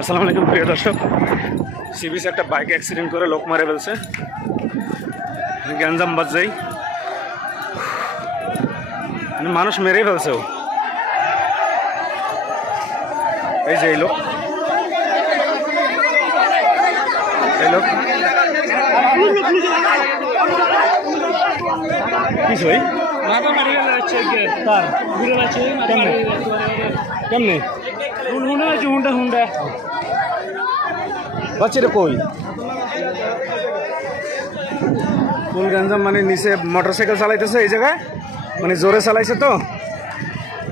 আসসালামু আলাইকুম প্রিয় দর্শক, সি বিচে একটা বাইক অ্যাক্সিডেন্ট করে লোক মারে ফেলছে। গ্যাঞ্জাম বাজেই মানুষ মেরেই ফেলছে। এই যে এই লোক কিছু কেমনে হুন্ডা বাচ্চারা কই ফুল গ্যাঞ্জাম মানে নিচে মোটরসাইকেল চালাইতেছে এই জায়গায়, মানে জোরে চালাইছে তো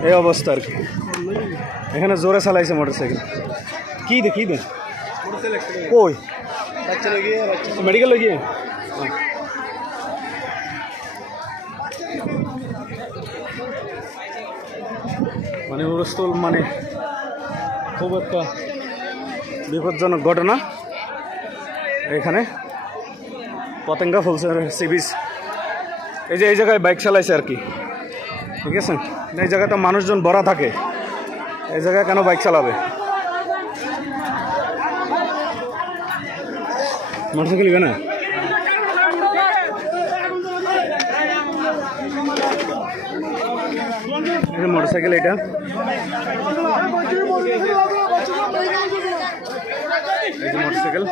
এই অবস্থা আর কি। এখানে জোরে চালাইছে মোটরসাইকেল। কি দে কই মেডিকেল গিয়ে মানে উড়স্থল, মানে খুব একটা বিপজ্জনক ঘটনা। এখানে পতেঙ্গা ফুলছে সি বিচ। এই জায়গায় বাইক চালাইছে আর কি, ঠিক আছে। এই জায়গায় তো মানুষজন ভরা থাকে, এই জায়গায় কেন বাইক চালাবে? মোটরসাইকেল না মোটরসাইকেল, এটা মোটরসাইকেল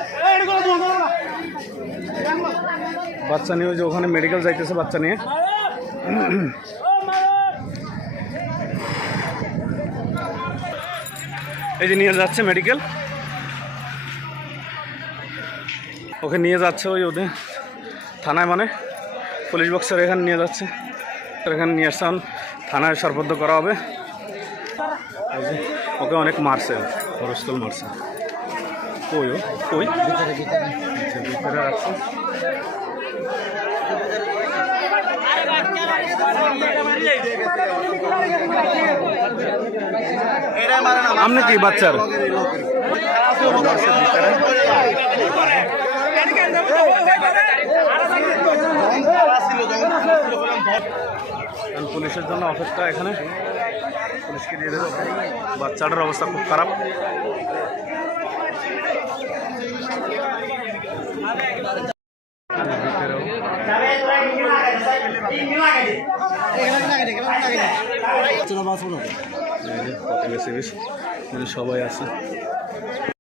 বাচ্চা নিয়ে যে ওখানে মেডিকেল যাইতেছে বাচ্চা নিয়ে। এই যে নিয়ে যাচ্ছে মেডিকেল, ওকে নিয়ে যাচ্ছে ওই ওদের থানায়, মানে পুলিশ বক্সের এখানে নিয়ে যাচ্ছে। এখানে নিয়ে আসছে, থানায় সরবদ্ধ করা হবে। ওকে অনেক মারছে, হরস্থল মারছে। কই ভিতরে রাখছে। আমনে কি বাচ্চার পুলিশের জন্য অপেক্ষা। এখানে পুলিশকে দিয়ে দেবে। বাচ্চাটার অবস্থা খুব খারাপ। সবাই আছে।